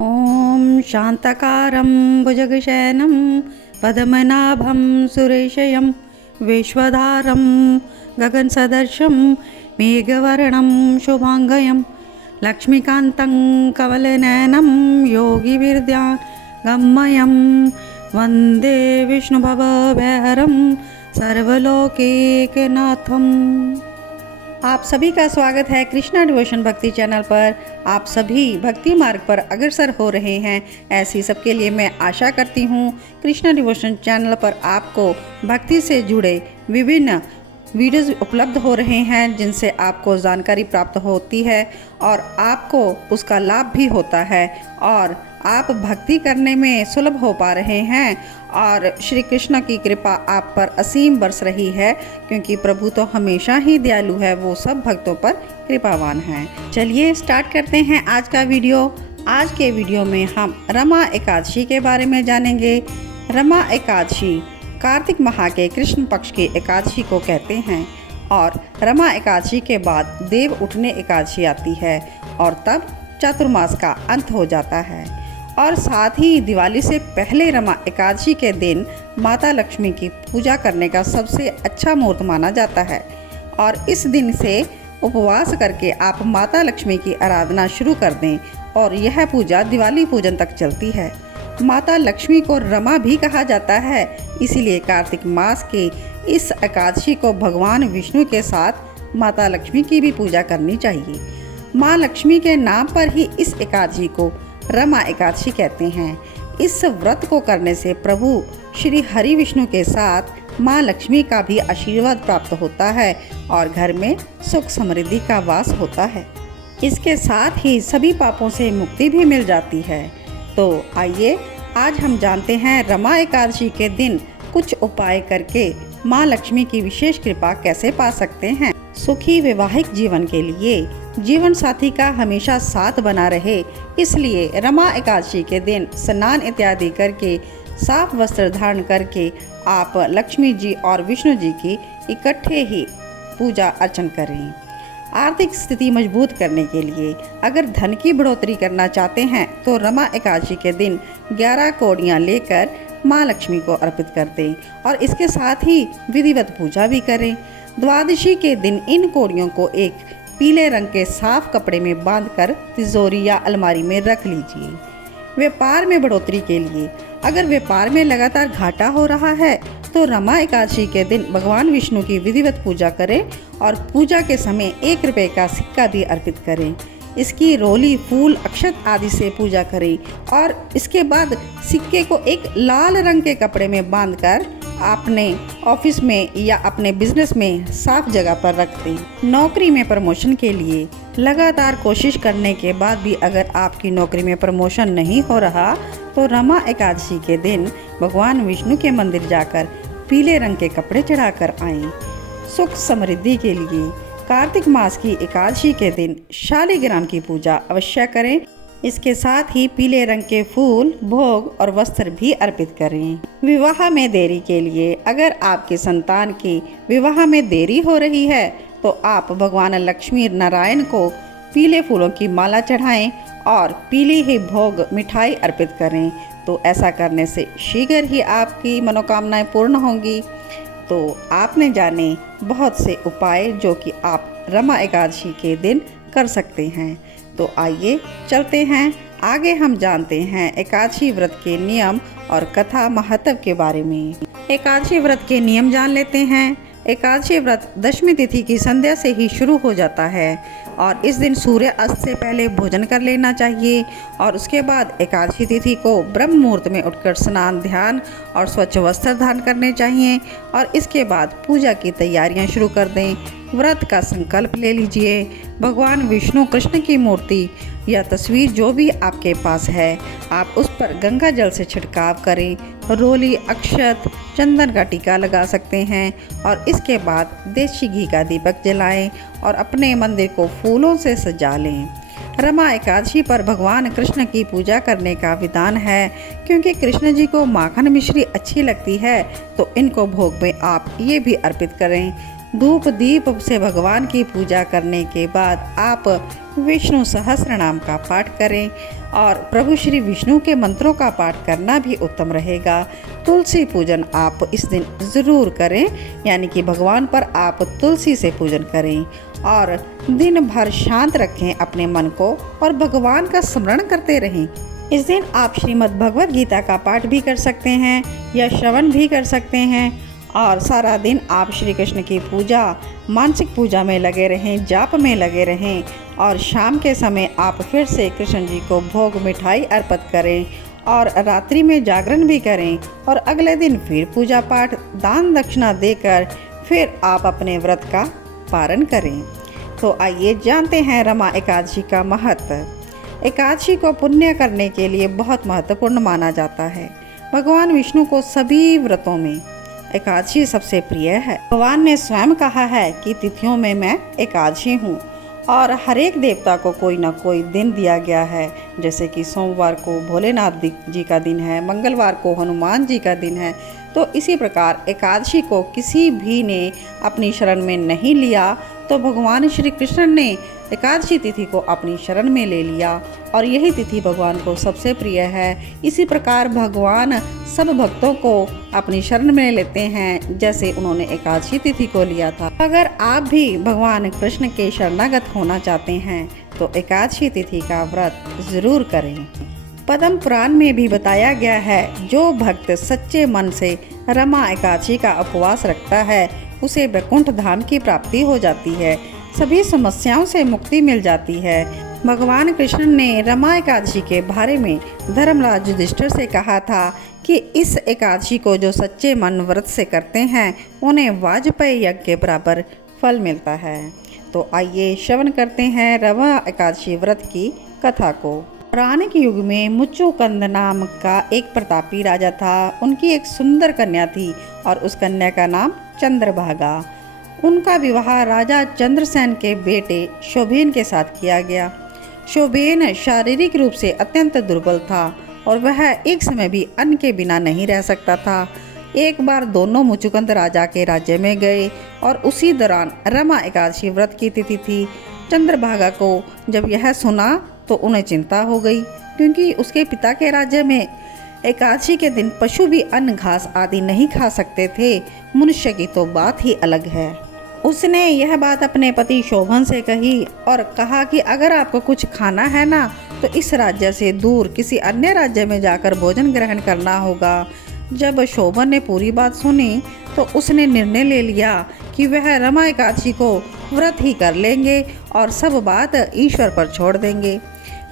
ॐ शान्तकारं भुजगशयनं पद्मनाभं सुरेशयं विश्वधारं गगनसदृशं मेघवर्णं शुभाङ्गं लक्ष्मीकान्तं कमलनयनं योगिविद्यागम्यं वन्दे विष्णुभवभयहरं सर्वलोकैकनाथम्। आप सभी का स्वागत है कृष्णा डिवोशन भक्ति चैनल पर। आप सभी भक्ति मार्ग पर अग्रसर हो रहे हैं, ऐसी सबके लिए मैं आशा करती हूँ। कृष्णा डिवोशन चैनल पर आपको भक्ति से जुड़े विभिन्न वीडियोस उपलब्ध हो रहे हैं, जिनसे आपको जानकारी प्राप्त होती है और आपको उसका लाभ भी होता है और आप भक्ति करने में सुलभ हो पा रहे हैं और श्री कृष्ण की कृपा आप पर असीम बरस रही है, क्योंकि प्रभु तो हमेशा ही दयालु है, वो सब भक्तों पर कृपावान है। चलिए स्टार्ट करते हैं आज का वीडियो। आज के वीडियो में हम रमा एकादशी के बारे में जानेंगे। रमा एकादशी कार्तिक माह के कृष्ण पक्ष की एकादशी को कहते हैं और रमा एकादशी के बाद देव उठने एकादशी आती है और तब चातुर्मास का अंत हो जाता है। और साथ ही दिवाली से पहले रमा एकादशी के दिन माता लक्ष्मी की पूजा करने का सबसे अच्छा मुहूर्त माना जाता है और इस दिन से उपवास करके आप माता लक्ष्मी की आराधना शुरू कर दें और यह पूजा दिवाली पूजन तक चलती है। माता लक्ष्मी को रमा भी कहा जाता है, इसीलिए कार्तिक मास के इस एकादशी को भगवान विष्णु के साथ माता लक्ष्मी की भी पूजा करनी चाहिए। माँ लक्ष्मी के नाम पर ही इस एकादशी को रमा एकादशी कहते हैं। इस व्रत को करने से प्रभु श्री हरि विष्णु के साथ माँ लक्ष्मी का भी आशीर्वाद प्राप्त होता है और घर में सुख समृद्धि का वास होता है। इसके साथ ही सभी पापों से मुक्ति भी मिल जाती है। तो आइए आज हम जानते हैं रमा एकादशी के दिन कुछ उपाय करके माँ लक्ष्मी की विशेष कृपा कैसे पा सकते हैं। सुखी वैवाहिक जीवन के लिए जीवन साथी का हमेशा साथ बना रहे, इसलिए रमा एकादशी के दिन स्नान इत्यादि करके साफ वस्त्र धारण करके आप लक्ष्मी जी और विष्णु जी की इकट्ठे ही पूजा अर्चन करें। आर्थिक स्थिति मजबूत करने के लिए अगर धन की बढ़ोतरी करना चाहते हैं तो रमा एकादशी के दिन 11 कौड़ियाँ लेकर माँ लक्ष्मी को अर्पित कर दें और इसके साथ ही विधिवत पूजा भी करें। द्वादशी के दिन इन कौड़ियों को एक पीले रंग के साफ कपड़े में बांधकर तिजोरी या अलमारी में रख लीजिए। व्यापार में बढ़ोतरी के लिए अगर व्यापार में लगातार घाटा हो रहा है तो रमा एकादशी के दिन भगवान विष्णु की विधिवत पूजा करें और पूजा के समय 1 रुपये का सिक्का भी अर्पित करें। इसकी रोली, फूल, अक्षत आदि से पूजा करें और इसके बाद सिक्के को एक लाल रंग के कपड़े में बांधकर अपने ऑफिस में या अपने बिजनेस में साफ जगह पर रख दें। नौकरी में प्रमोशन के लिए लगातार कोशिश करने के बाद भी अगर आपकी नौकरी में प्रमोशन नहीं हो रहा तो रमा एकादशी के दिन भगवान विष्णु के मंदिर जाकर पीले रंग के कपड़े चढ़ाकर आएं। सुख समृद्धि के लिए कार्तिक मास की एकादशी के दिन शालिग्राम की पूजा अवश्य करें। इसके साथ ही पीले रंग के फूल, भोग और वस्त्र भी अर्पित करें। विवाह में देरी के लिए अगर आपके संतान की विवाह में देरी हो रही है तो आप भगवान लक्ष्मी नारायण को पीले फूलों की माला चढ़ाएं और पीली ही भोग मिठाई अर्पित करें। तो ऐसा करने से शीघ्र ही आपकी मनोकामनाएं पूर्ण होंगी। तो आपने जाने बहुत से उपाय जो कि आप रमा एकादशी के दिन कर सकते हैं। तो आइए चलते हैं आगे, हम जानते हैं एकादशी व्रत के नियम और कथा महत्व के बारे में। एकादशी व्रत के नियम जान लेते हैं। एकादशी व्रत दशमी तिथि की संध्या से ही शुरू हो जाता है और इस दिन सूर्य अस्त से पहले भोजन कर लेना चाहिए और उसके बाद एकादशी तिथि को ब्रह्म मुहूर्त में उठकर स्नान, ध्यान और स्वच्छ वस्त्र धारण करने चाहिए और इसके बाद पूजा की तैयारियां शुरू कर दें। व्रत का संकल्प ले लीजिए। भगवान विष्णु कृष्ण की मूर्ति या तस्वीर जो भी आपके पास है, आप उस पर गंगा जल से छिड़काव करें। रोली, अक्षत, चंदन का टीका लगा सकते हैं और इसके बाद देसी घी का दीपक जलाएं और अपने मंदिर को फूलों से सजा लें। रमा एकादशी पर भगवान कृष्ण की पूजा करने का विधान है, क्योंकि कृष्ण जी को माखन मिश्री अच्छी लगती है तो इनको भोग में आप ये भी अर्पित करें। धूप दीप से भगवान की पूजा करने के बाद आप विष्णु सहस्त्र नाम का पाठ करें और प्रभु श्री विष्णु के मंत्रों का पाठ करना भी उत्तम रहेगा। तुलसी पूजन आप इस दिन ज़रूर करें, यानी कि भगवान पर आप तुलसी से पूजन करें और दिन भर शांत रखें अपने मन को और भगवान का स्मरण करते रहें। इस दिन आप श्रीमद् भगवद गीता का पाठ भी कर सकते हैं या श्रवण भी कर सकते हैं और सारा दिन आप श्री कृष्ण की पूजा, मानसिक पूजा में लगे रहें, जाप में लगे रहें और शाम के समय आप फिर से कृष्ण जी को भोग मिठाई अर्पित करें और रात्रि में जागरण भी करें और अगले दिन फिर पूजा पाठ, दान दक्षिणा देकर फिर आप अपने व्रत का पारण करें। तो आइए जानते हैं रमा एकादशी का महत्व। एकादशी को पुण्य करने के लिए बहुत महत्वपूर्ण माना जाता है। भगवान विष्णु को सभी व्रतों में एकादशी सबसे प्रिय है। भगवान ने स्वयं कहा है कि तिथियों में मैं एकादशी हूँ और हर एक देवता को कोई ना कोई दिन दिया गया है, जैसे कि सोमवार को भोलेनाथ जी का दिन है, मंगलवार को हनुमान जी का दिन है। तो इसी प्रकार एकादशी को किसी भी ने अपनी शरण में नहीं लिया, तो भगवान श्री कृष्ण ने एकादशी तिथि को अपनी शरण में ले लिया और यही तिथि भगवान को सबसे प्रिय है। इसी प्रकार भगवान सब भक्तों को अपनी शरण में लेते हैं, जैसे उन्होंने एकादशी तिथि को लिया था। अगर आप भी भगवान कृष्ण के शरणागत होना चाहते हैं तो एकादशी तिथि का व्रत जरूर करें। पद्म पुराण में भी बताया गया है, जो भक्त सच्चे मन से रमा एकादशी का उपवास रखता है उसे वैकुंठ धाम की प्राप्ति हो जाती है, सभी समस्याओं से मुक्ति मिल जाती है। भगवान कृष्ण ने रमा एकादशी के बारे में धर्मराज युधिष्ठिर से कहा था कि इस एकादशी को जो सच्चे मन व्रत से करते हैं उन्हें वाजपेयी यज्ञ के बराबर फल मिलता है। तो आइए श्रवण करते हैं रमा एकादशी व्रत की कथा को। पौराणिक युग में मुच्चुकंद नाम का एक प्रतापी राजा था। उनकी एक सुंदर कन्या थी और उस कन्या का नाम चंद्रभागा। उनका विवाह राजा चंद्रसेन के बेटे शोभेन के साथ किया गया। शोभेन शारीरिक रूप से अत्यंत दुर्बल था और वह एक समय भी अन्न के बिना नहीं रह सकता था। एक बार दोनों मुच्चुकंद राजा के राज्य में गए और उसी दौरान रमा एकादशी व्रत की तिथि थी। चंद्रभागा को जब यह सुना तो उन्हें चिंता हो गई, क्योंकि उसके पिता के राज्य में एकादशी के दिन पशु भी अन्न घास आदि नहीं खा सकते थे। मनुष्य की तो बात ही अलग है। उसने यह बात अपने पति शोभन से कही और कहा कि अगर आपको कुछ खाना है ना तो इस राज्य से दूर किसी अन्य राज्य में जाकर भोजन ग्रहण करना होगा। जब शोभन ने पूरी बात सुनी तो उसने निर्णय ले लिया कि वह रमा एकादशी को व्रत ही कर लेंगे और सब बात ईश्वर पर छोड़ देंगे।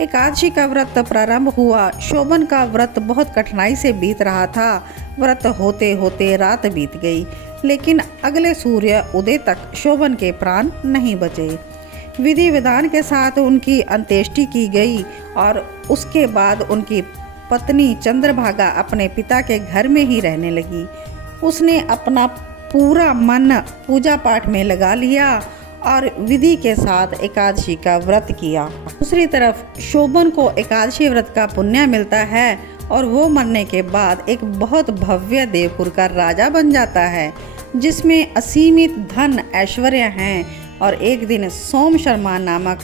एकादशी का व्रत प्रारंभ हुआ। शोभन का व्रत बहुत कठिनाई से बीत रहा था। व्रत होते होते रात बीत गई, लेकिन अगले सूर्य उदय तक शोभन के प्राण नहीं बचे। विधि विधान के साथ उनकी अंत्येष्टि की गई और उसके बाद उनकी पत्नी चंद्रभागा अपने पिता के घर में ही रहने लगी। उसने अपना पूरा मन पूजा पाठ में लगा लिया और विधि के साथ एकादशी का व्रत किया। दूसरी तरफ शोभन को एकादशी व्रत का पुण्य मिलता है और वो मरने के बाद एक बहुत भव्य देवपुर का राजा बन जाता है, जिसमें असीमित धन ऐश्वर्य हैं। और एक दिन सोम शर्मा नामक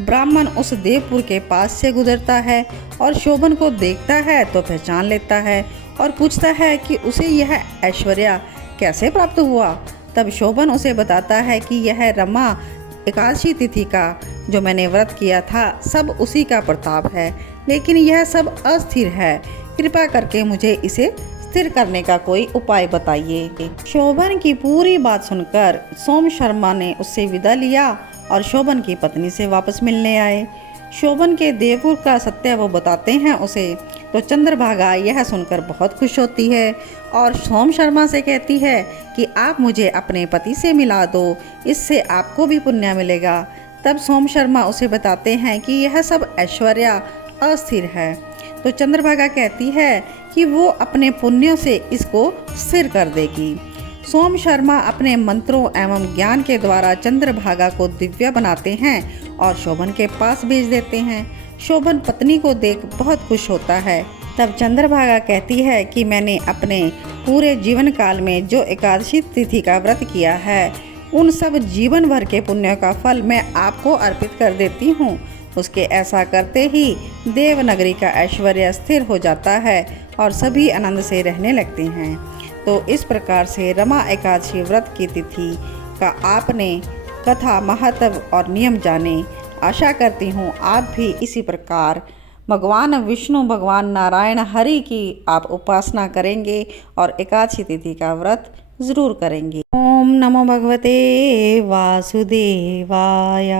ब्राह्मण उस देवपुर के पास से गुजरता है और शोभन को देखता है तो पहचान लेता है और पूछता है कि उसे यह ऐश्वर्य कैसे प्राप्त हुआ। तब शोभन उसे बताता है कि यह रमा एकादशी तिथि का जो मैंने व्रत किया था सब उसी का प्रताप है, लेकिन यह सब अस्थिर है। कृपा करके मुझे इसे स्थिर करने का कोई उपाय बताइए। शोभन की पूरी बात सुनकर सोम शर्मा ने उससे विदा लिया और शोभन की पत्नी से वापस मिलने आए। शोभन के देवपुर का सत्य वो बताते हैं उसे, तो चंद्रभागा यह सुनकर बहुत खुश होती है और सोम शर्मा से कहती है कि आप मुझे अपने पति से मिला दो, इससे आपको भी पुण्य मिलेगा। तब सोम शर्मा उसे बताते हैं कि यह सब ऐश्वर्य अस्थिर है। तो चंद्रभागा कहती है कि वो अपने पुण्यों से इसको स्थिर कर देगी। सोम शर्मा अपने मंत्रों एवं ज्ञान के द्वारा चंद्रभागा को दिव्य बनाते हैं और शोभन के पास भेज देते हैं। शोभन पत्नी को देख बहुत खुश होता है। तब चंद्रभागा कहती है कि मैंने अपने पूरे जीवन काल में जो एकादशी तिथि का व्रत किया है उन सब जीवन भर के पुण्यों का फल मैं आपको अर्पित कर देती हूँ। उसके ऐसा करते ही देवनगरी का ऐश्वर्य स्थिर हो जाता है और सभी आनंद से रहने लगते हैं। तो इस प्रकार से रमा एकादशी व्रत की तिथि का आपने कथा, महत्व और नियम जाने। आशा करती हूँ आप भी इसी प्रकार भगवान विष्णु, भगवान नारायण हरि की आप उपासना करेंगे और एकादशी तिथि का व्रत ज़रूर करेंगे। ओम नमो भगवते वासुदेवाय।